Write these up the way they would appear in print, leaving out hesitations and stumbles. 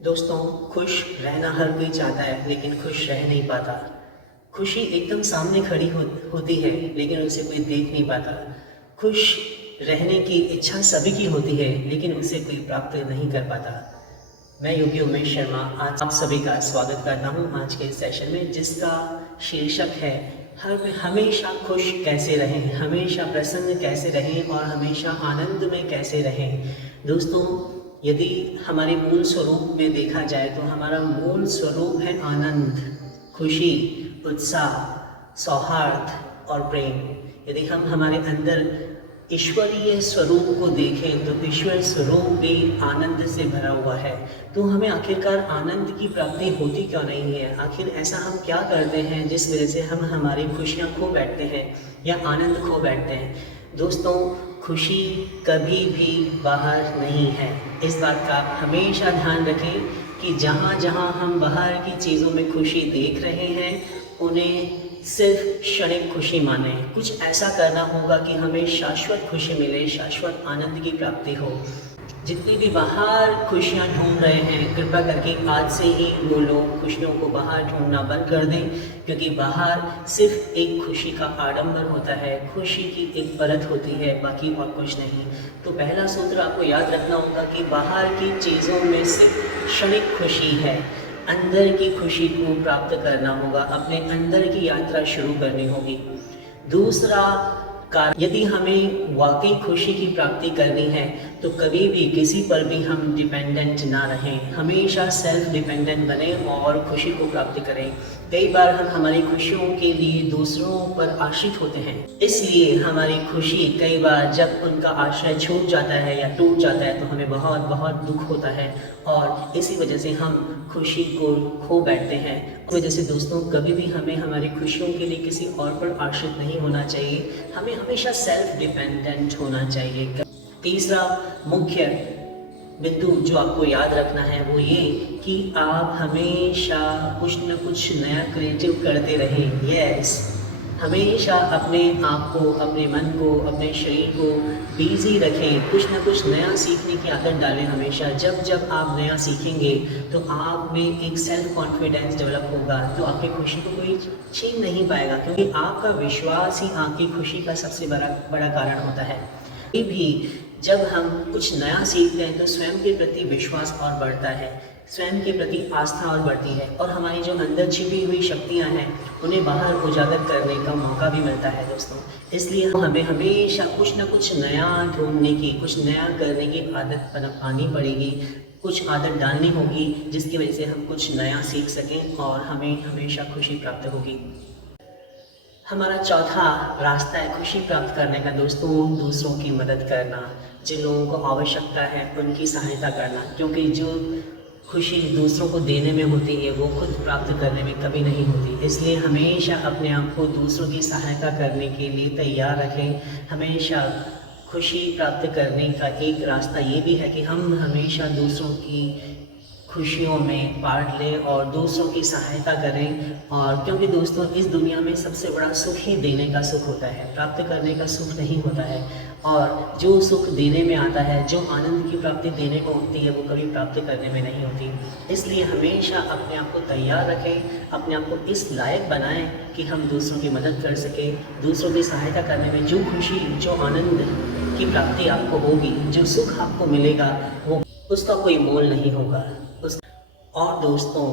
दोस्तों, खुश रहना हर कोई चाहता है लेकिन खुश रह नहीं पाता। खुशी एकदम सामने खड़ी होती है लेकिन उसे कोई देख नहीं पाता। खुश रहने की इच्छा सभी की होती है लेकिन उसे कोई प्राप्त नहीं कर पाता। मैं योगी उमेश शर्मा आज आप सभी का स्वागत करता हूं आज के इस सेशन में, जिसका शीर्षक है हर हमेशा खुश कैसे रहें, हमेशा प्रसन्न कैसे रहें और हमेशा आनंद में कैसे रहें। दोस्तों, यदि हमारे मूल स्वरूप में देखा जाए तो हमारा मूल स्वरूप है आनंद, खुशी, उत्साह, सौहार्द और प्रेम। यदि हम हमारे अंदर ईश्वरीय स्वरूप को देखें तो ईश्वर स्वरूप भी आनंद से भरा हुआ है। तो हमें आखिरकार आनंद की प्राप्ति होती क्यों नहीं है? आखिर ऐसा हम क्या करते हैं जिस वजह से हम हमारी खुशियाँ खो बैठते हैं या आनंद खो बैठते हैं? दोस्तों, खुशी कभी भी बाहर नहीं है। इस बात का हमेशा ध्यान रखें कि जहाँ जहाँ हम बाहर की चीज़ों में खुशी देख रहे हैं उन्हें सिर्फ क्षणिक खुशी माने। कुछ ऐसा करना होगा कि हमें शाश्वत खुशी मिले, शाश्वत आनंद की प्राप्ति हो। जितनी भी बाहर खुशियाँ ढूंढ रहे हैं, कृपया करके आज से ही वो लोग खुशियों को बाहर ढूंढना बंद कर दें, क्योंकि बाहर सिर्फ एक खुशी का आडंबर होता है, खुशी की एक परत होती है, बाकी और कुछ नहीं। तो पहला सूत्र आपको याद रखना होगा कि बाहर की चीज़ों में सिर्फ क्षणिक खुशी है, अंदर की खुशी को प्राप्त करना होगा, अपने अंदर की यात्रा शुरू करनी होगी। दूसरा कारण, यदि हमें वाकई खुशी की प्राप्ति करनी है तो कभी भी किसी पर भी हम डिपेंडेंट ना रहें, हमेशा सेल्फ डिपेंडेंट बने और खुशी को प्राप्त करें। कई बार हम हमारी खुशियों के लिए दूसरों पर आश्रित होते हैं, इसलिए हमारी खुशी कई बार जब उनका आश्रय छूट जाता है या टूट जाता है तो हमें बहुत बहुत दुख होता है और इसी वजह से हम खुशी को खो बैठते हैं। इस वजह से दोस्तों, कभी भी हमें हमारी खुशियों के लिए किसी और पर आश्रित नहीं होना चाहिए, हमें हमेशा सेल्फ डिपेंडेंट होना चाहिए। तीसरा मुख्य बिंदु जो आपको याद रखना है वो ये कि आप हमेशा कुछ न कुछ नया क्रिएटिव करते रहें। यस, हमेशा अपने आप को, अपने मन को, अपने शरीर को बिजी रखें, कुछ न कुछ नया सीखने की आदत डालें हमेशा। जब जब आप नया सीखेंगे तो आप में एक सेल्फ कॉन्फिडेंस डेवलप होगा, तो आपकी खुशी को कोई छीन नहीं पाएगा, क्योंकि आपका विश्वास ही आपकी खुशी का सबसे बड़ा कारण होता है। ये भी जब हम कुछ नया सीखते हैं तो स्वयं के प्रति विश्वास और बढ़ता है, स्वयं के प्रति आस्था और बढ़ती है और हमारी जो अंदर छिपी हुई शक्तियाँ हैं उन्हें बाहर उजागर करने का मौका भी मिलता है दोस्तों। इसलिए हमें हमेशा कुछ न कुछ नया ढूंढने की, कुछ नया करने की आदत पानी पड़ेगी, कुछ आदत डालनी होगी जिसकी वजह से हम कुछ नया सीख सकें और हमें हमेशा खुशी प्राप्त होगी। हमारा चौथा रास्ता है खुशी प्राप्त करने का दोस्तों, दूसरों की मदद करना, जिन लोगों को आवश्यकता है उनकी सहायता करना, क्योंकि जो खुशी दूसरों को देने में होती है वो खुद प्राप्त करने में कभी नहीं होती। इसलिए हमेशा अपने आप को दूसरों की सहायता करने के लिए तैयार रखें। हमेशा खुशी प्राप्त करने का एक रास्ता ये भी है कि हम हमेशा दूसरों की खुशियों में पार्ट लें और दूसरों की सहायता करें। और क्योंकि दोस्तों, इस दुनिया में सबसे बड़ा सुख ही देने का सुख होता है, प्राप्त करने का सुख नहीं होता है। और जो सुख देने में आता है, जो आनंद की प्राप्ति देने को होती है, वो कभी प्राप्त करने में नहीं होती। इसलिए हमेशा अपने आप को तैयार रखें, अपने आप को इस लायक बनाएं कि हम दूसरों की मदद कर सकें। दूसरों की सहायता करने में जो खुशी, जो आनंद की प्राप्ति आपको होगी, जो सुख आपको मिलेगा, वो उसका कोई मोल नहीं होगा। और दोस्तों,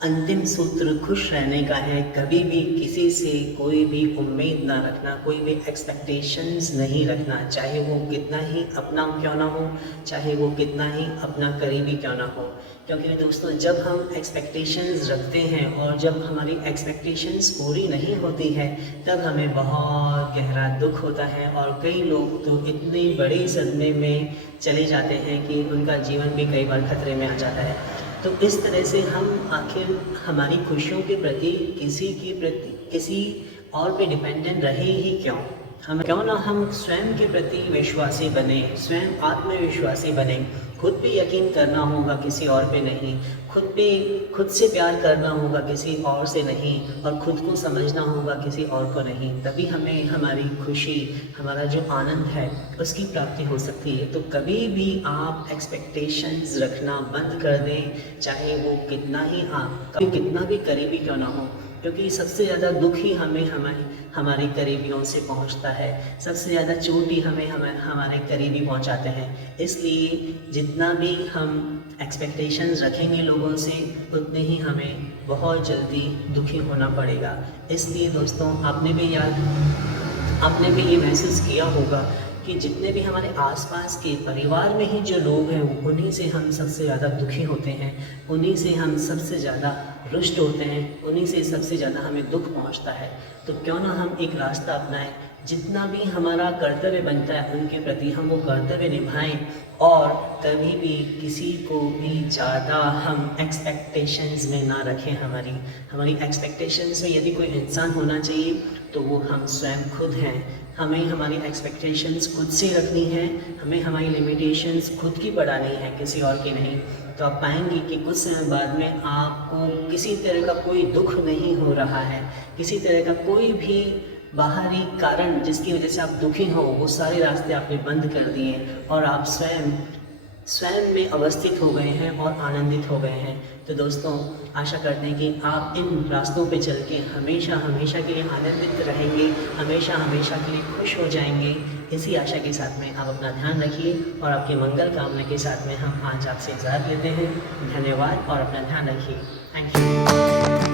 अंतिम सूत्र खुश रहने का है, कभी भी किसी से कोई भी उम्मीद ना रखना, कोई भी एक्सपेक्टेशंस नहीं रखना, चाहे वो कितना ही अपना क्यों ना हो, चाहे वो कितना ही अपना करीबी क्यों ना हो। क्योंकि दोस्तों, जब हम एक्सपेक्टेशंस रखते हैं और जब हमारी एक्सपेक्टेशंस पूरी नहीं होती है तब हमें बहुत गहरा दुख होता है और कई लोग तो इतने बड़े सदमे में चले जाते हैं कि उनका जीवन भी कई बार खतरे में आ जाता है। तो इस तरह से हम आखिर हमारी खुशियों के प्रति किसी और पे डिपेंडेंट रहे ही क्यों? हम क्यों ना हम स्वयं के प्रति विश्वासी बने, स्वयं आत्मविश्वासी बने, खुद पे यकीन करना होगा, किसी और पे नहीं। खुद से प्यार करना होगा, किसी और से नहीं। और खुद को समझना होगा, किसी और को नहीं। तभी हमें हमारी खुशी, हमारा जो आनंद है उसकी प्राप्ति हो सकती है। तो कभी भी आप एक्सपेक्टेशंस रखना बंद कर दें, चाहे वो कितना भी करीबी क्यों ना हो, क्योंकि सबसे ज़्यादा दुख ही हमारे करीबियों से पहुंचता है। सबसे ज़्यादा चोट ही हमारे करीबी पहुंचाते हैं। इसलिए जितना भी हम एक्सपेक्टेशंस रखेंगे लोगों से, उतने ही हमें बहुत जल्दी दुखी होना पड़ेगा। इसलिए दोस्तों, आपने भी ये महसूस किया होगा कि जितने भी हमारे आसपास के परिवार में ही जो लोग हैं, उन्हीं से हम सबसे ज़्यादा दुखी होते हैं, उन्हीं से हम सबसे ज़्यादा रुष्ट होते हैं, उन्हीं से सबसे ज़्यादा हमें दुख पहुंचता है। तो क्यों ना हम एक रास्ता अपनाएं, जितना भी हमारा कर्तव्य बनता है उनके प्रति हम वो कर्तव्य निभाएं, और कभी भी किसी को भी ज़्यादा हम एक्सपेक्टेशंस में ना रखें। हमारी एक्सपेक्टेशंस में यदि कोई इंसान होना चाहिए तो वो हम स्वयं खुद हैं। हमें हमारी एक्सपेक्टेशंस खुद से रखनी है, हमें हमारी लिमिटेशंस खुद की बढ़ानी है, किसी और की नहीं। तो आप पाएंगे कि कुछ समय बाद में आपको किसी तरह का कोई दुख नहीं हो रहा है, किसी तरह का कोई भी बाहरी कारण जिसकी वजह से आप दुखी हो, वो सारे रास्ते आपने बंद कर दिए और आप स्वयं में अवस्थित हो गए हैं और आनंदित हो गए हैं। तो दोस्तों, आशा करते हैं कि आप इन रास्तों पे चल के हमेशा हमेशा के लिए आनंदित रहेंगे, हमेशा हमेशा के लिए खुश हो जाएंगे। इसी आशा के साथ में आप अपना ध्यान रखिए और आपकी मंगल कामना के साथ में हम आज आपसे इजाज़त लेते हैं। धन्यवाद और अपना ध्यान रखिए। Thank you.